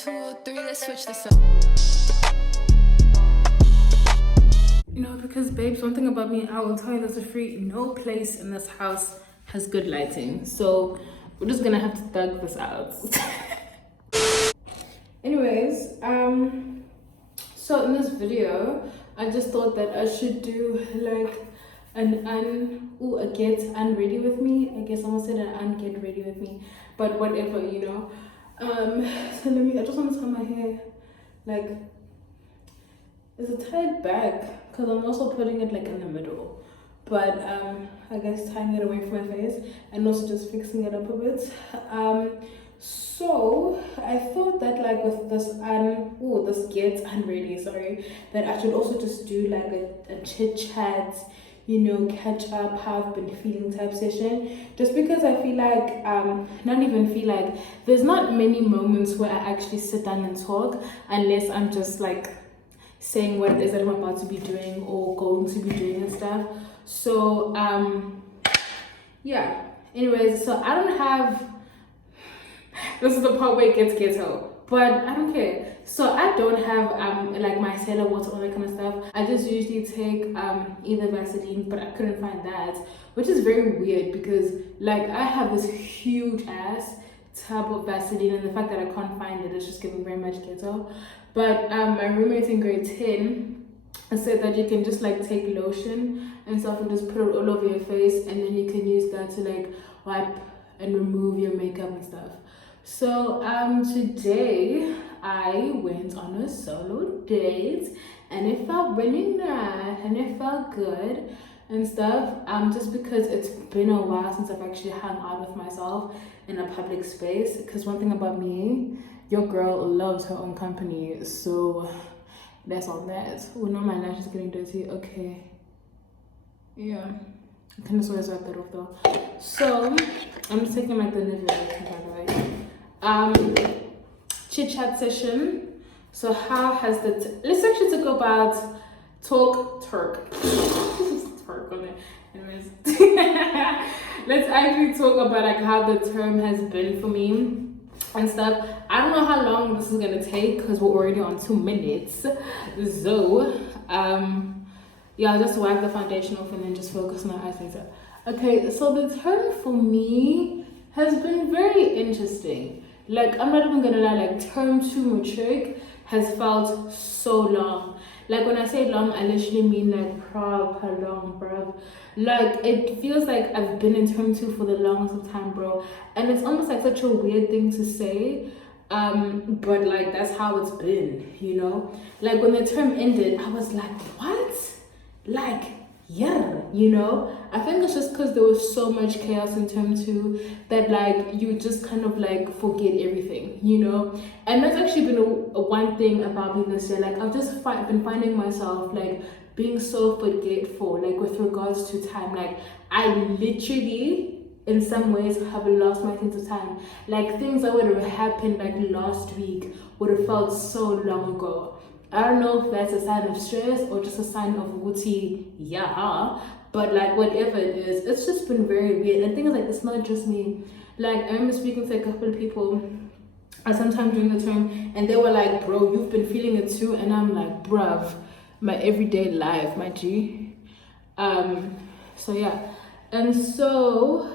2, 3, let's switch this up. You know, because babes, one thing about me, I will tell you this for free, no place in this house has good lighting. So we're just gonna have to thug this out. Anyways, so in this video, I just thought that I should do like a get unready with me. I guess I almost said an unget ready with me, but whatever, you know. So I just want to tie my hair, like, is it tied back? Because I'm also putting it like in the middle, but I guess tying it away from my face and also just fixing it up a bit. So I thought that like with this this get unready, sorry, that I should also just do like a chit chat, you know, catch up how I've been feeling type session, just because I feel like not even feel like there's not many moments where I actually sit down and talk unless I'm just like saying what it is that I'm about to be doing or going to be doing and stuff. So yeah, anyways, so I don't have, this is the part where it gets ghetto, but I don't care. So I don't have like my micellar water, all that kind of stuff. I just usually take either Vaseline, but I couldn't find that, which is very weird because like I have this huge ass tub of Vaseline, and the fact that I can't find it is just giving very much ghetto. But my roommate in grade 10 said that you can just like take lotion and stuff and just put it all over your face, and then you can use that to like wipe and remove your makeup and stuff. So today I went on a solo date, and it felt really nice and it felt good and stuff, just because it's been a while since I've actually hung out with myself in a public space. Because one thing about me, your girl loves her own company, so that's on that. Oh no, my lash is getting dirty. Okay, yeah, I can just always wipe that off though. So I'm just taking like the Nivea, by the way. Chit chat session. So how has let's actually talk about Turk on it. Anyways, let's actually talk about like how the term has been for me and stuff. I don't know how long this is gonna take because we're already on 2 minutes. So yeah, I'll just wipe the foundation off and then just focus on the eyes later. Okay, so the term for me has been very interesting. Like, I'm not even gonna lie, like term to mature has felt so long. Like when I say long, I literally mean like proper long, bro. Like it feels like I've been in term 2 for the longest of time, bro. And it's almost like such a weird thing to say. But like that's how it's been, you know? Like when the term ended, I was like, what? Like, yeah, you know? I think it's just because there was so much chaos in term 2 that like you just kind of like forget everything, you know? And that's actually been a one thing about me this year. Like I've just been finding myself like being so forgetful, like with regards to time. Like I literally in some ways have lost my sense of time. Like things that would have happened like last week would have felt so long ago. I don't know if that's a sign of stress or just a sign of wooty, yeah, but like whatever it is, it's just been very weird. And things like it's not just me. Like I remember speaking to a couple of people sometime during the term, and they were like, bro, you've been feeling it too. And I'm like, bruv, my everyday life, my G. So yeah, and so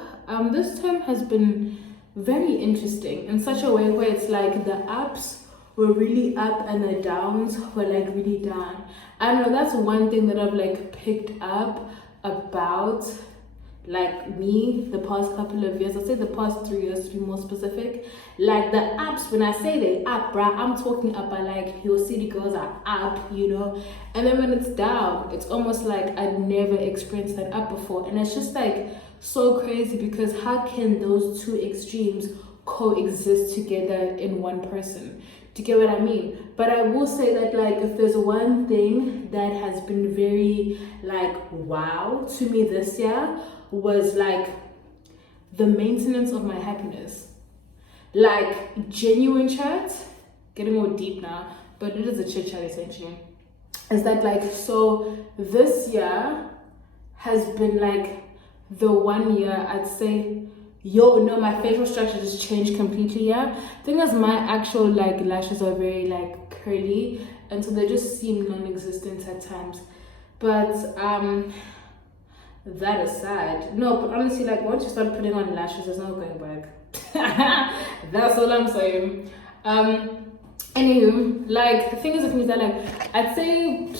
this term has been very interesting in such a way where it's like the ups were really up and the downs were like really down. I don't know, that's one thing that I've like picked up about like me the past couple of years. I'll say the past 3 years to be more specific. Like the ups, when I say they up, bruh, I'm talking about like your city girls are up, you know? And then when it's down, it's almost like I'd never experienced that up before. And it's just like so crazy because how can those two extremes coexist together in one person? Do you get what I mean? But I will say that like if there's one thing that has been very like wow to me this year was like the maintenance of my happiness. Like genuine chat, getting more deep now, but it is a chit chat essentially. Is that like, so this year has been like the one year I'd say yo, no, my facial structure just changed completely. Yeah, thing is, my actual like lashes are very like curly, and so they just seem non-existent at times. But that aside, no, but honestly, like once you start putting on lashes, there's no going back. That's all I'm saying. Anywho, like the thing is with me is that like I'd say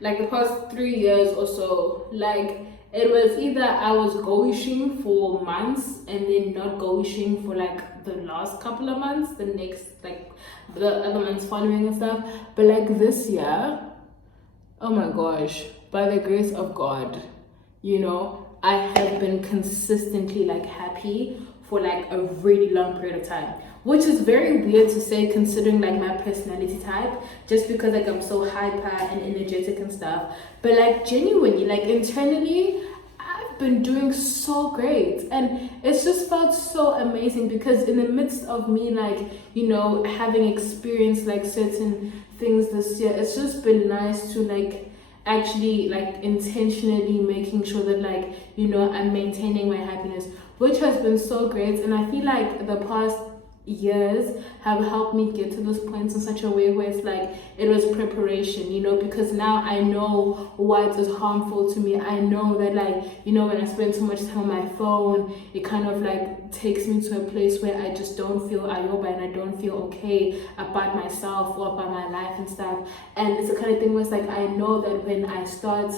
like the past 3 years or so, like it was either I was go-wishing for months and then not go-wishing for like the last couple of months, the next like the other months following and stuff. But like this year, oh my gosh, by the grace of God, you know, I have been consistently like happy for like a really long period of time, which is very weird to say considering like my personality type, just because like I'm so hyper and energetic and stuff. But like genuinely, like internally, I've been doing so great, and it's just felt so amazing because in the midst of me like, you know, having experienced like certain things this year, it's just been nice to like actually like intentionally making sure that like, you know, I'm maintaining my happiness, which has been so great. And I feel like the past years have helped me get to those points in such a way where it's like it was preparation, you know, because now I know what is harmful to me. I know that like, you know, when I spend too much time on my phone, it kind of like takes me to a place where I just don't feel ayoba and I don't feel okay about myself or about my life and stuff. And it's the kind of thing where it's like I know that when I start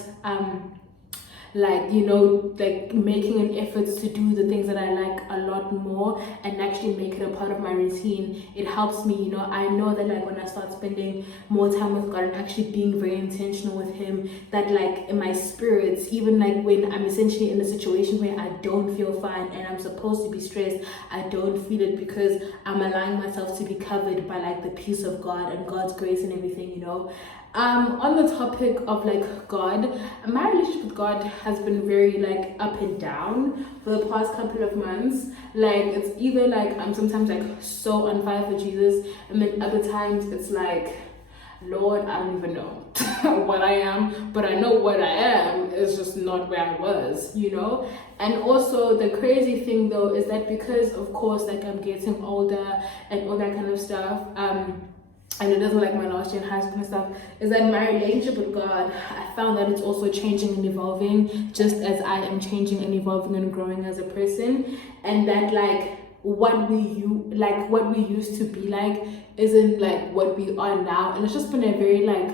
like, you know, like making an effort to do the things that I like a lot more and actually make it a part of my routine, it helps me, you know. I know that like when I start spending more time with God and actually being very intentional with him, that like in my spirits, even like when I'm essentially in a situation where I don't feel fine and I'm supposed to be stressed, I don't feel it because I'm allowing myself to be covered by like the peace of God and God's grace and everything, you know. On the topic of like God, my relationship with God has been very like up and down for the past couple of months. Like it's either like I'm sometimes like so on fire for Jesus, and then other times it's like, Lord, I don't even know what I am, but I know what I am is just not where I was, you know. And also the crazy thing though is that because of course like I'm getting older and all that kind of stuff, and it doesn't like my last year in high school and stuff, is that my relationship with God, I found that it's also changing and evolving just as I am changing and evolving and growing as a person. And that like what we used to be like isn't like what we are now. And it's just been a very like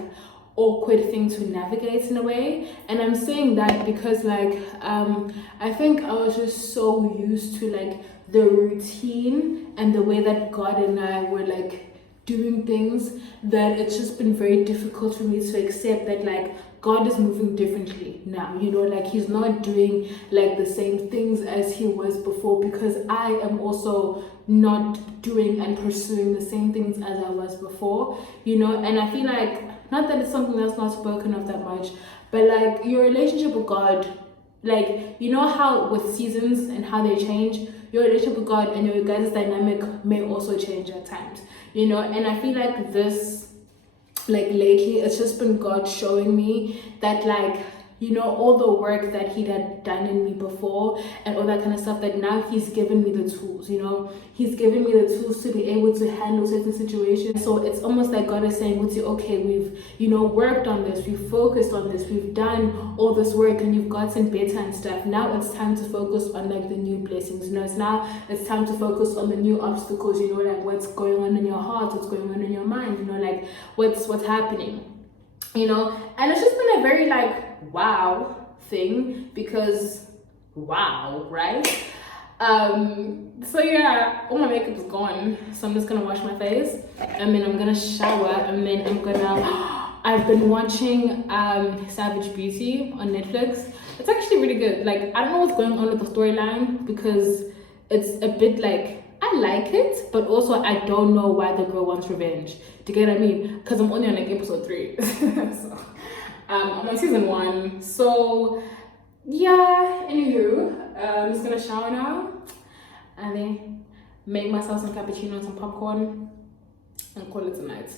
awkward thing to navigate in a way. And I'm saying that because like I think I was just so used to like the routine and the way that God and I were like doing things, that it's just been very difficult for me to accept that like God is moving differently now, you know, like he's not doing like the same things as he was before, because I am also not doing and pursuing the same things as I was before, you know. And I feel like, not that it's something that's not spoken of that much, but like your relationship with God, like, you know how with seasons and how they change, your relationship with God and your guys' dynamic may also change at times, you know. And I feel like this, like lately, it's just been God showing me that like, you know, all the work that he had done in me before and all that kind of stuff, that now he's given me the tools, you know. He's given me the tools to be able to handle certain situations. So it's almost like God is saying, okay, we've, you know, worked on this, we've focused on this, we've done all this work and you've gotten better and stuff. Now it's time to focus on like the new blessings, you know. It's time to focus on the new obstacles, you know, like what's going on in your heart, what's going on in your mind, you know, like what's happening, you know. And it's just been a very like wow thing, because wow, right? So yeah, all my makeup is gone, so I'm just gonna wash my face and then I'm gonna shower and then I'm gonna I've been watching Savage Beauty on Netflix. It's actually really good. Like I don't know what's going on with the storyline, because it's a bit like, I like it, but also I don't know why the girl wants revenge. Do you get what I mean? Because I'm only on like episode 3. So I'm on season 1. So yeah, anywho, I'm just gonna shower now and then make myself some cappuccino and some popcorn and call it a night.